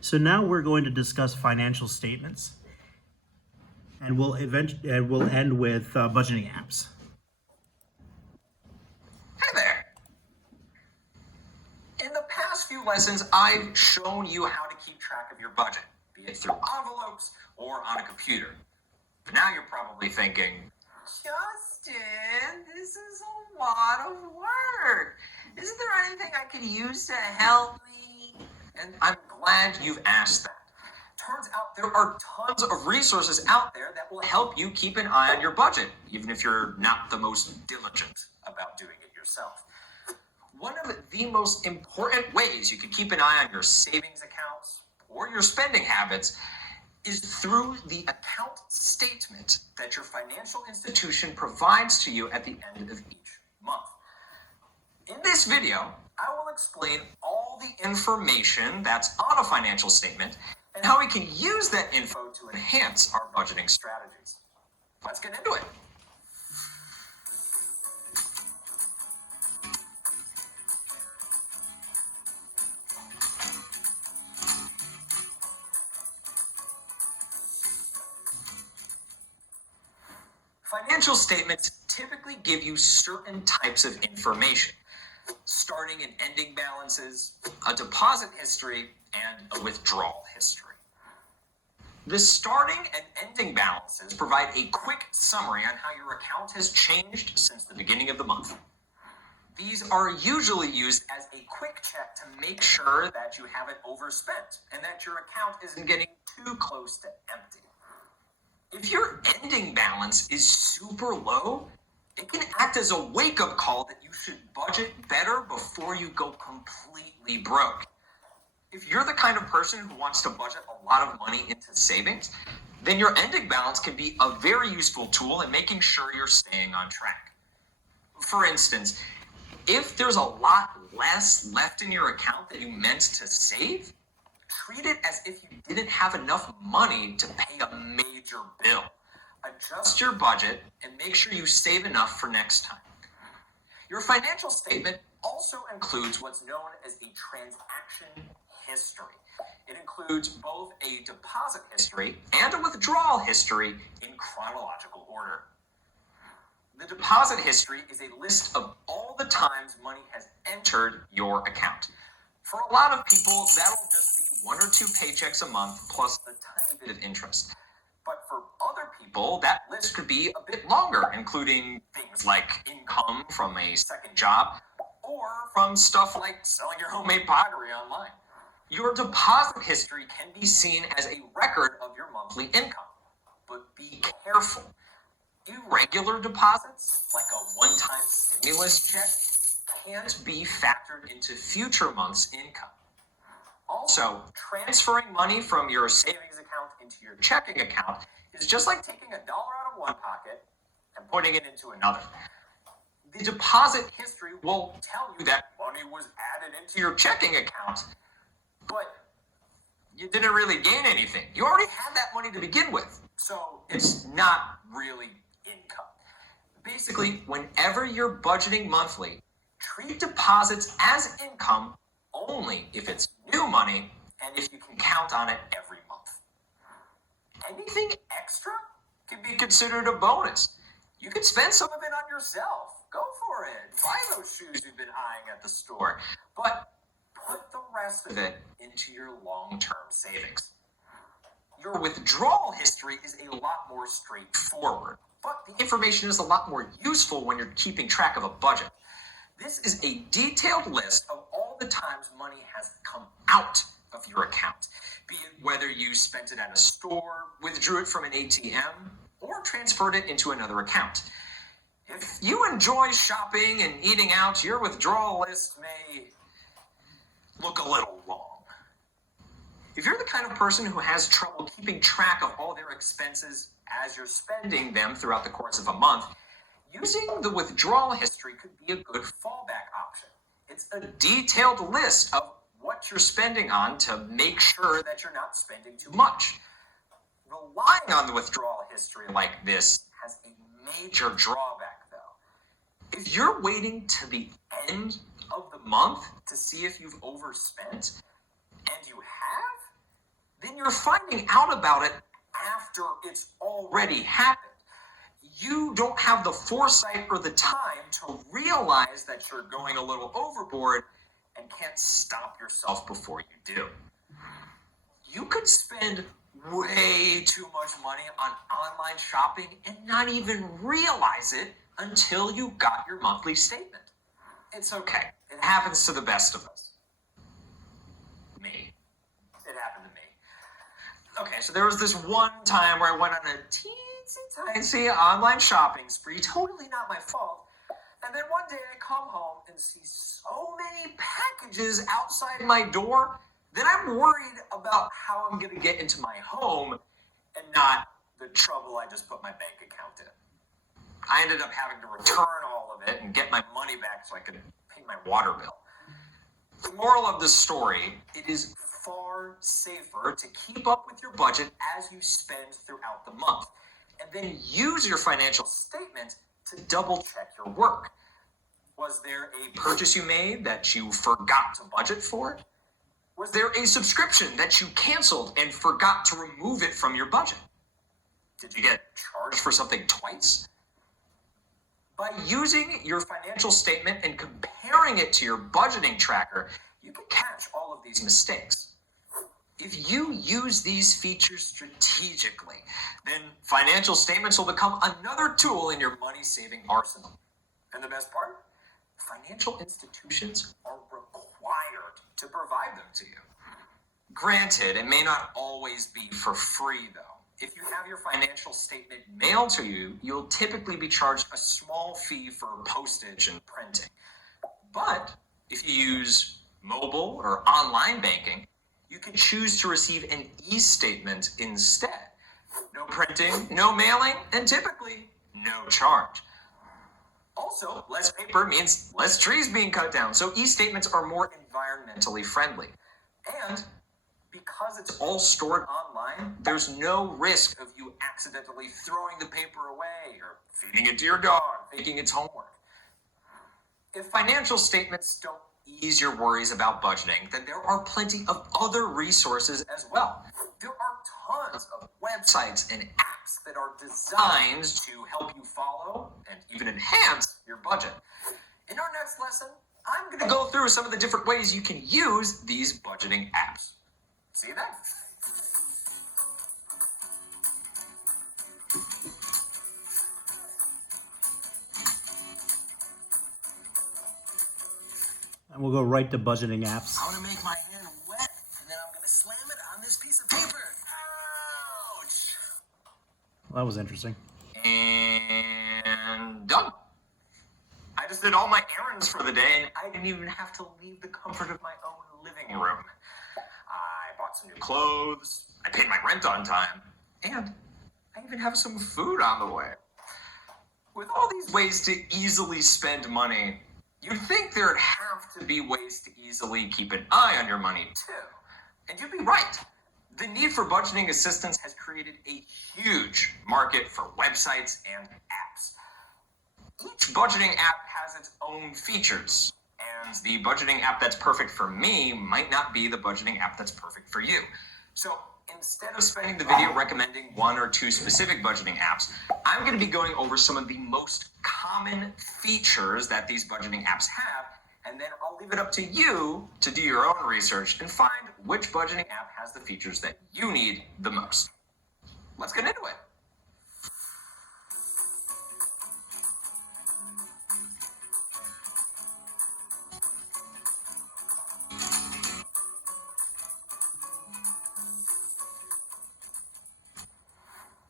So now we're going to discuss financial statements, and we'll end with budgeting apps. Hey there. In the past few lessons, I've shown you how to keep track of your budget, be it through envelopes or on a computer. But now you're probably thinking, Justin, this is a lot of work. Isn't there anything I could use to help me? And I'm glad you've asked that. Turns out there are tons of resources out there that will help you keep an eye on your budget, even if you're not the most diligent about doing it yourself. One of the most important ways you can keep an eye on your savings accounts or your spending habits is through the account statement that your financial institution provides to you at the end of each month. In this video, I will explain all the information that's on a financial statement and how we can use that info to enhance our budgeting strategies. Let's get into it. Financial statements typically give you certain types of information, starting and ending balances, a deposit history, and a withdrawal history. The starting and ending balances provide a quick summary on how your account has changed since the beginning of the month. These are usually used as a quick check to make sure that you haven't overspent and that your account isn't getting too close to empty. If your ending balance is super low, it can act as a wake-up call that you should budget better before you go completely broke. If you're the kind of person who wants to budget a lot of money into savings, then your ending balance can be a very useful tool in making sure you're staying on track. For instance, if there's a lot less left in your account that you meant to save, treat it as if you didn't have enough money to pay a major bill. Adjust your budget and make sure you save enough for next time. Your financial statement also includes what's known as a transaction history. It includes both a deposit history and a withdrawal history in chronological order. The deposit history is a list of all the times money has entered your account. For a lot of people, that'll just be 1 or 2 paychecks a month plus a tiny bit of interest. But for other people, that list could be a bit longer, including things like income from a second job or from stuff like selling your homemade pottery online. Your deposit history can be seen as a record of your monthly income, but be careful. Irregular deposits, like a one-time stimulus check, can't be factored into future months' income. Also, transferring money from your savings account into your checking account is just like taking $1 out of one pocket and putting it into another. The deposit history will tell you that money was added into your checking account, but you didn't really gain anything. You already had that money to begin with, so it's not really income. Basically, whenever you're budgeting monthly, treat deposits as income only if it's new money and if you can count on it every month. Anything extra can be considered a bonus. You can spend some of it on yourself. Go for it. Buy those shoes you've been eyeing at the store. But put the rest of it into your long-term savings. Your withdrawal history is a lot more straightforward, but the information is a lot more useful when you're keeping track of a budget. This is a detailed list of all the times money has come out of your account, be it whether you spent it at a store, withdrew it from an ATM, or transferred it into another account. If you enjoy shopping and eating out, your withdrawal list may look a little long. If you're the kind of person who has trouble keeping track of all their expenses as you're spending them throughout the course of a month, using the withdrawal history could be a good fallback option. It's a detailed list of what you're spending on to make sure that you're not spending too much. Relying on the withdrawal history like this has a major drawback, though. If you're waiting to the end of the month to see if you've overspent, and you have, and you're finding out about it after it's already happened. You don't have the foresight or the time to realize that you're going a little overboard and can't stop yourself before you do. You could spend way too much money on online shopping and not even realize it until you got your monthly statement. It's okay. It happens to the best of us. Me. It happened to me. Okay, so there was this one time where I went on a teensy-tiny online shopping spree, totally not my fault. And then one day I come home and see so many packages outside my door that I'm worried about how I'm going to get into my home and not the trouble I just put my bank account in. I ended up having to return all of it and get my money back so I could pay my water bill. The moral of the story, it is far safer to keep up with your budget as you spend throughout the month, and then use your financial statement to double check your work. Was there a purchase you made that you forgot to budget for? Was there a subscription that you canceled and forgot to remove it from your budget? Did you get charged for something twice? By using your financial statement and comparing it to your budgeting tracker, you can catch all of these mistakes. If you use these features strategically, then financial statements will become another tool in your money-saving arsenal. And the best part? Financial institutions are required to provide them to you. Granted, it may not always be for free, though. If you have your financial statement mailed to you, you'll typically be charged a small fee for postage and printing. But if you use mobile or online banking, you can choose to receive an e-statement instead. No printing, no mailing, and typically no charge. Also, less paper means less trees being cut down, so e-statements are more environmentally friendly. And because it's all stored online, there's no risk of you accidentally throwing the paper away or feeding it to your dog, making its homework. If financial statements don't ease your worries about budgeting, then there are plenty of other resources as well. There are tons of websites and apps that are designed to help you follow and even enhance your budget. In our next lesson, I'm going to go through some of the different ways you can use these budgeting apps. See you then. And we'll go right to budgeting apps. I want to make my hand wet, and then I'm going to slam it on this piece of paper. Ouch! Well, that was interesting. And done. I just did all my errands for the day, and I didn't even have to leave the comfort of my own living room. I bought some new clothes, I paid my rent on time, and I even have some food on the way. With all these ways to easily spend money, you'd think there'd have to be ways to easily keep an eye on your money, too. And you'd be right. The need for budgeting assistance has created a huge market for websites and apps. Each budgeting app has its own features, and the budgeting app that's perfect for me might not be the budgeting app that's perfect for you. So instead of spending the video recommending one or two specific budgeting apps, I'm going to be going over some of the most common features that these budgeting apps have, and then I'll leave it up to you to do your own research and find which budgeting app has the features that you need the most. Let's get into it.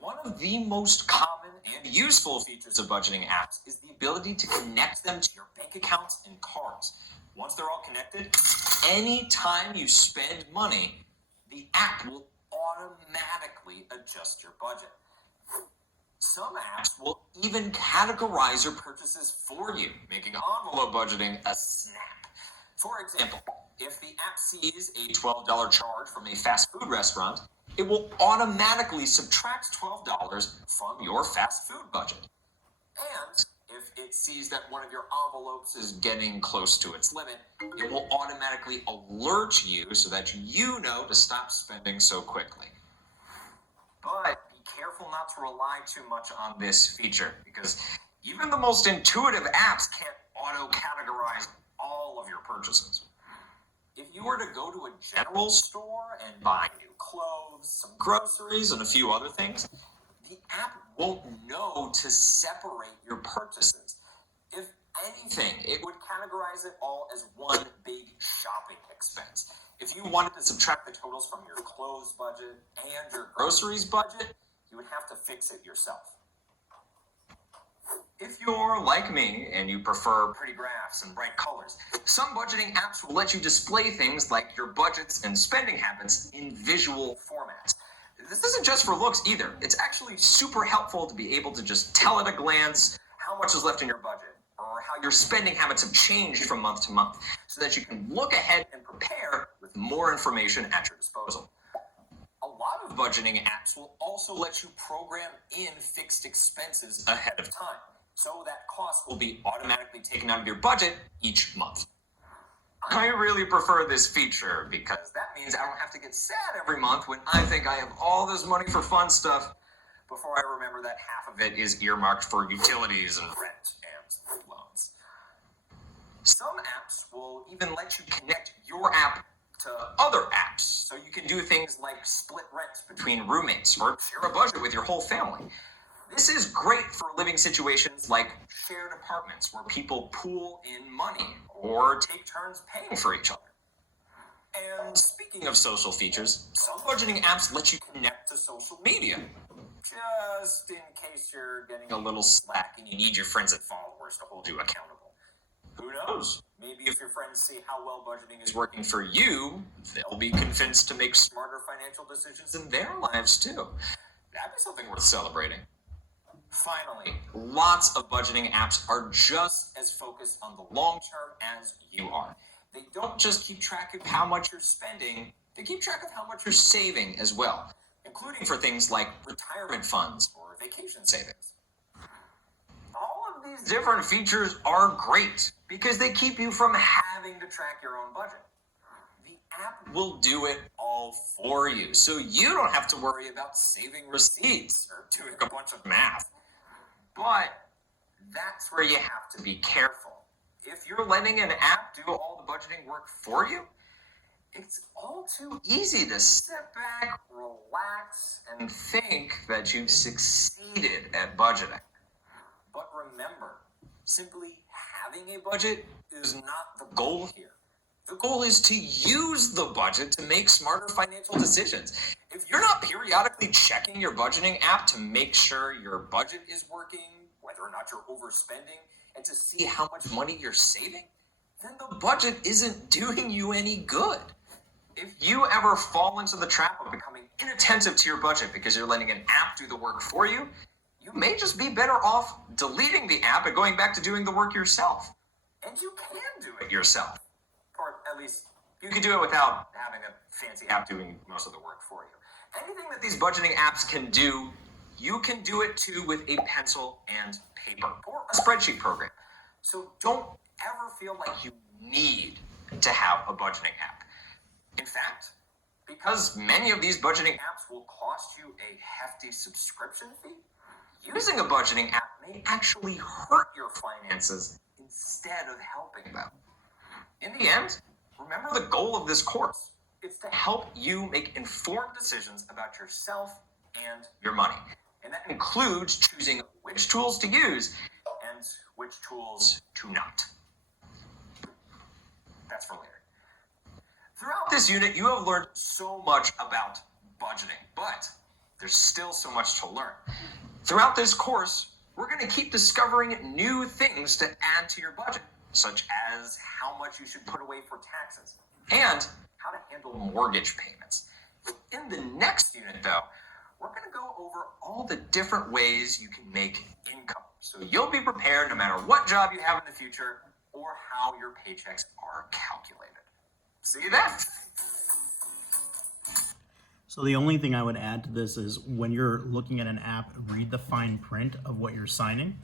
One of the most common and useful features of budgeting apps is the ability to connect them to your bank accounts and cards. Once they're all connected, anytime you spend money, the app will automatically adjust your budget. Some apps will even categorize your purchases for you, making envelope budgeting a snap. For example, if the app sees a $12 charge from a fast food restaurant, it will automatically subtract $12 from your fast food budget. And if if it sees that one of your envelopes is getting close to its limit, it will automatically alert you so that you know to stop spending so quickly. But be careful not to rely too much on this feature, because even the most intuitive apps can't auto-categorize all of your purchases. If you were to go to a general store and buy new clothes, some groceries, and a few other things, the app won't know to separate your purchases. If anything, it would categorize it all as one big shopping expense. If you wanted to subtract the totals from your clothes budget and your groceries budget, you would have to fix it yourself. If you're like me and you prefer pretty graphs and bright colors, some budgeting apps will let you display things like your budgets and spending habits in visual formats. This isn't just for looks either. It's actually super helpful to be able to just tell at a glance how much is left in your budget, or how your spending habits have changed from month to month, so that you can look ahead and prepare with more information at your disposal. A lot of budgeting apps will also let you program in fixed expenses ahead of time, so that cost will be automatically taken out of your budget each month. I really prefer this feature because that means I don't have to get sad every month when I think I have all this money for fun stuff before I remember that half of it is earmarked for utilities and rent and loans. Some apps will even let you connect your app to other apps, so you can do things like split rent between roommates or share a budget with your whole family. This is great for living situations like shared apartments where people pool in money or take turns paying for each other. And speaking of social features, some budgeting apps let you connect to social media, just in case you're getting a little slack and you need your friends and followers to hold you accountable. Who knows? Maybe if your friends see how well budgeting is working for you, they'll be convinced to make smarter financial decisions in their lives too. That'd be something worth celebrating. Finally, lots of budgeting apps are just as focused on the long term as you are. They don't just keep track of how much you're spending, they keep track of how much you're saving as well, including for things like retirement funds or vacation savings. All of these different features are great because they keep you from having to track your own budget. The app will do it all for you, so you don't have to worry about saving receipts or doing a bunch of math. But that's where you have to be careful. If you're letting an app do all the budgeting work for you, it's all too easy to sit back, relax, and think that you've succeeded at budgeting. But remember, simply having a budget is not the goal here. The goal is to use the budget to make smarter financial decisions. If you're not periodically checking your budgeting app to make sure your budget is working, whether or not you're overspending, and to see how much money you're saving, then the budget isn't doing you any good. If you ever fall into the trap of becoming inattentive to your budget because you're letting an app do the work for you, you may just be better off deleting the app and going back to doing the work yourself. And you can do it yourself. Or at least you can do it without having a fancy app doing most of the work for you. Anything that these budgeting apps can do, you can do it too with a pencil and paper or a spreadsheet program. So don't ever feel like you need to have a budgeting app. In fact, because many of these budgeting apps will cost you a hefty subscription fee, using a budgeting app may actually hurt your finances instead of helping them. In the end, remember the goal of this course. It's to help you make informed decisions about yourself and your money. And that includes choosing which tools to use and which tools to not. That's for later. Throughout this unit, you have learned so much about budgeting, but there's still so much to learn. Throughout this course, we're going to keep discovering new things to add to your budget, such as how much you should put away for taxes and how to handle mortgage payments. In the next unit, though, we're going to go over all the different ways you can make income, so you'll be prepared no matter what job you have in the future or how your paychecks are calculated. See you then. So the only thing I would add to this is when you're looking at an app, read the fine print of what you're signing.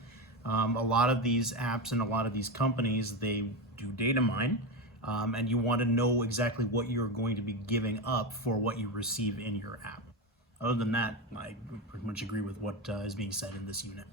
A lot of these apps and a lot of these companies, they do data mine, and you want to know exactly what you're going to be giving up for what you receive in your app. Other than that, I pretty much agree with what is being said in this unit.